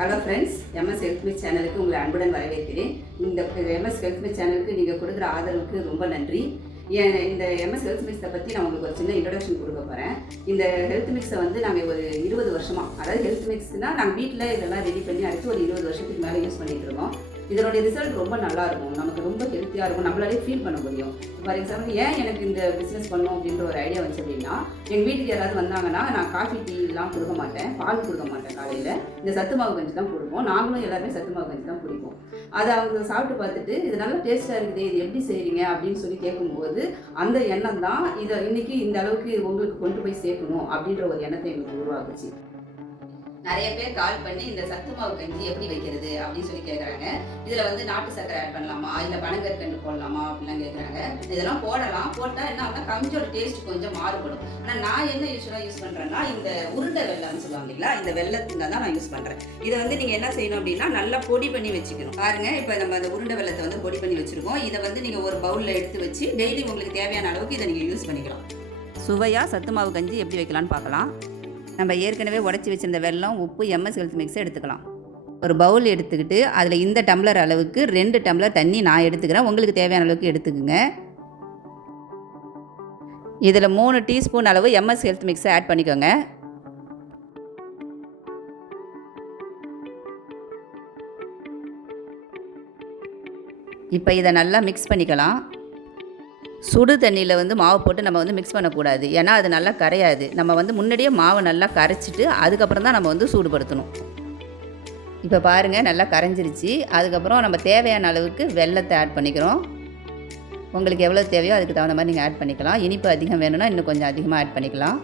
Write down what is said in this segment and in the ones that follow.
Hello friends, MS health mix சேனலுக்கு உங்களை அன்புடன் வரவேற்கிறேன். இந்த எம்எஸ் ஹெல்த் மிக்ஸ் சேனலுக்கு நீங்கள் கொடுக்குற ஆதரவுக்கு ரொம்ப நன்றி. இந்த எம்எஸ் ஹெல்த் மிக்ஸை பற்றி நான் உங்களுக்கு ஒரு சின்ன இன்ட்ரடக்ஷன் கொடுக்க போகிறேன். இந்த ஹெல்த் மிக்ஸை வந்து நாங்கள் ஒரு 20 வருஷமாக, அதாவது ஹெல்த் மிக்ஸ்னால் நாங்கள் வீட்டில் இதெல்லாம் ரெடி பண்ணி அடித்து ஒரு 20 வருஷத்துக்கு மேலே யூஸ் பண்ணிகிட்டு இருக்கோம். இதனுடைய ரிசல்ட் ரொம்ப நல்லாயிருக்கும், நமக்கு ரொம்ப ஹெல்த்தியாக இருக்கும், நம்மளாலே ஃபீல் பண்ண முடியும். ஃபார் எக்ஸாம்பிள், ஏன் எனக்கு இந்த பிஸ்னஸ் பண்ணணும் அப்படின்ற ஒரு ஐடியா வந்துச்சு அப்படின்னா, எங்கள் வீட்டுக்கு யாராவது வந்தாங்கன்னா நான் காஃபி டீலாம் கொடுக்க மாட்டேன், பால் கொடுக்க மாட்டேன். காலையில் இந்த சத்து மாவு கஞ்சி தான் கொடுப்போம். நாங்களும் எல்லாருமே சத்து மாவு கஞ்சி தான் குடிப்போம். அதை அவங்க சாப்பிட்டு பார்த்துட்டு இது நல்லா டேஸ்ட்டாக இருக்குது, இது எப்படி செய்கிறீங்க அப்படின்னு சொல்லி கேட்கும்போது அந்த எண்ணம் தான் இதை இன்றைக்கி இந்த அளவுக்கு உங்களுக்கு கொண்டு போய் சேர்க்கணும் அப்படின்ற ஒரு எண்ணத்தை எங்களுக்கு உருவாக்குச்சு. நிறைய பேர் கால் பண்ணி இந்த சத்து மாவு கஞ்சி எப்படி வைக்கிறது அப்படின்னு சொல்லி கேட்குறாங்க. இதில் வந்து நாட்டு சர்க்கரை ஆட் பண்ணலாமா, இல்லை பனங்கற்கண்டு போடலாமா அப்படிலாம் கேட்குறாங்க. இதெல்லாம் போடலாம். போட்டால் என்ன ஆகுனா கஞ்சியோட டேஸ்ட் கொஞ்சம் மாறுபடும். ஆனால் நான் என்ன யூஸ் பண்ணுறேன்னா, இந்த உருண்டை வெல்லம்னு சொல்லுவாங்க இல்லைங்களா, இந்த வெல்லத்துல தான் நான் யூஸ் பண்ணுறேன். இதை வந்து நீங்கள் என்ன செய்யணும் அப்படின்னா, நல்லா பொடி பண்ணி வச்சுக்கணும். பாருங்கள், இப்போ நம்ம அந்த உருண்டை வெல்லத்தை வந்து பொடி பண்ணி வச்சுருக்கோம். இதை வந்து நீங்கள் ஒரு பவுலில் எடுத்து வச்சு டெய்லி உங்களுக்கு தேவையான அளவுக்கு இதை நீங்கள் யூஸ் பண்ணிக்கலாம். சுவையாக சத்து மாவு கஞ்சி எப்படி வைக்கலான்னு பார்க்கலாம். நம்ம ஏற்கனவே உடச்சி வச்சுருந்த வெல்லம், உப்பு, எம்எஸ் ஹெல்த் மிக்ஸை எடுத்துக்கலாம். ஒரு பவுல் எடுத்துக்கிட்டு அதில் இந்த டம்ளர் அளவுக்கு 2 டம்ளர் தண்ணி நான் எடுத்துக்கிறேன். உங்களுக்கு தேவையான அளவுக்கு எடுத்துக்குங்க. இதில் 3 டீஸ்பூன் அளவு எம்எஸ் ஹெல்த் மிக்ஸை ஆட் பண்ணிக்கோங்க. இப்போ இதை நல்லா மிக்ஸ் பண்ணிக்கலாம். சுடு தண்ணியில் வந்து மாவு போட்டு நம்ம வந்து மிக்ஸ் பண்ணக்கூடாது, ஏன்னா அது நல்லா கரையாது. நம்ம வந்து முன்னாடியே மாவை நல்லா கரைச்சிட்டு அதுக்கப்புறம் தான் நம்ம வந்து சூடுபடுத்தணும். இப்போ பாருங்கள், நல்லா கரைஞ்சிருச்சு. அதுக்கப்புறம் நம்ம தேவையான அளவுக்கு வெல்லத்தை ஆட் பண்ணிக்கிறோம். உங்களுக்கு எவ்வளோ தேவையோ அதுக்கு தகுந்த மாதிரி நீங்கள் ஆட் பண்ணிக்கலாம். இனிப்பு அதிகம் வேணும்னா இன்னும் கொஞ்சம் அதிகமாக ஆட் பண்ணிக்கலாம்.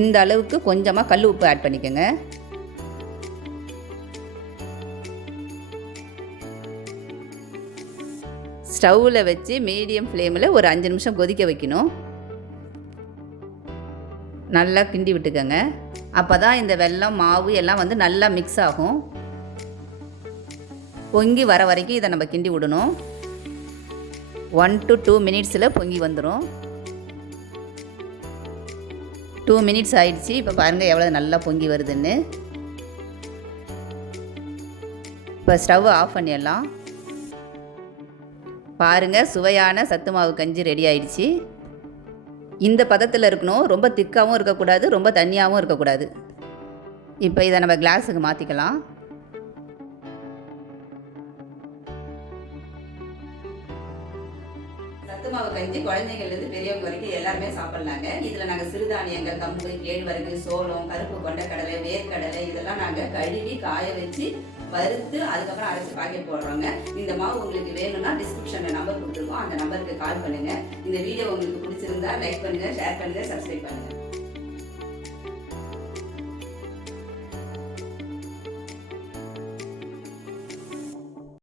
இந்த அளவுக்கு கொஞ்சமாக கல் உப்பு ஆட் பண்ணிக்கோங்க. ஸ்டவ்வில் வச்சு மீடியம் ஃப்ளேமில் ஒரு 5 நிமிஷம் கொதிக்க வைக்கணும். நல்லா கிண்டி விட்டுக்கோங்க. அப்போ தான் இந்த வெல்லம், மாவு எல்லாம் வந்து நல்லா மிக்ஸ் ஆகும். பொங்கி வர வரைக்கும் இதை நம்ம கிண்டி விடணும். 1 to 2 மினிட்ஸில் பொங்கி வந்துடும். 2 மினிட்ஸ் ஆயிடுச்சு. இப்போ பாருங்கள் எவ்வளோ நல்லா பொங்கி வருதுன்னு. இப்போ ஸ்டவ் ஆஃப் பண்ணிடலாம். பாருங்கள், சுவையான சத்து மாவு கஞ்சி ரெடி ஆயிடுச்சு. இந்த பதத்தில் இருக்கணும். ரொம்ப திக்காகவும் இருக்கக்கூடாது, ரொம்ப தண்ணியாகவும் இருக்கக்கூடாது. இப்போ இதை நம்ம கிளாஸுக்கு மாற்றிக்கலாம். சத்து மாவு கஞ்சி குழந்தைங்கள்லேருந்து பெரியவங்க வரைக்கும் எல்லாருமே சாப்பிட்லாங்க. இதில் நாங்கள் சிறுதானியங்கள், கம்பு, கேழ்வரகு, சோளம், கருப்பு கொண்டக்கடலை, வேர்க்கடலை இதெல்லாம் நாங்கள் கழுவி காய வச்சு வறுத்து அதுக்கப்புறம் அரைச்சி பாக்கெட் போடுறோங்க. இந்த மாவு உங்களுக்கு வேணும்னா டிஸ்கிரிப்ஷனில் நம்பர் கொடுத்துருக்கோம், அந்த நம்பருக்கு கால் பண்ணுங்கள். இந்த வீடியோ உங்களுக்கு பிடிச்சிருந்தா லைக் பண்ணுங்கள், ஷேர் பண்ணுங்கள், சப்ஸ்கிரைப் பண்ணுங்கள்.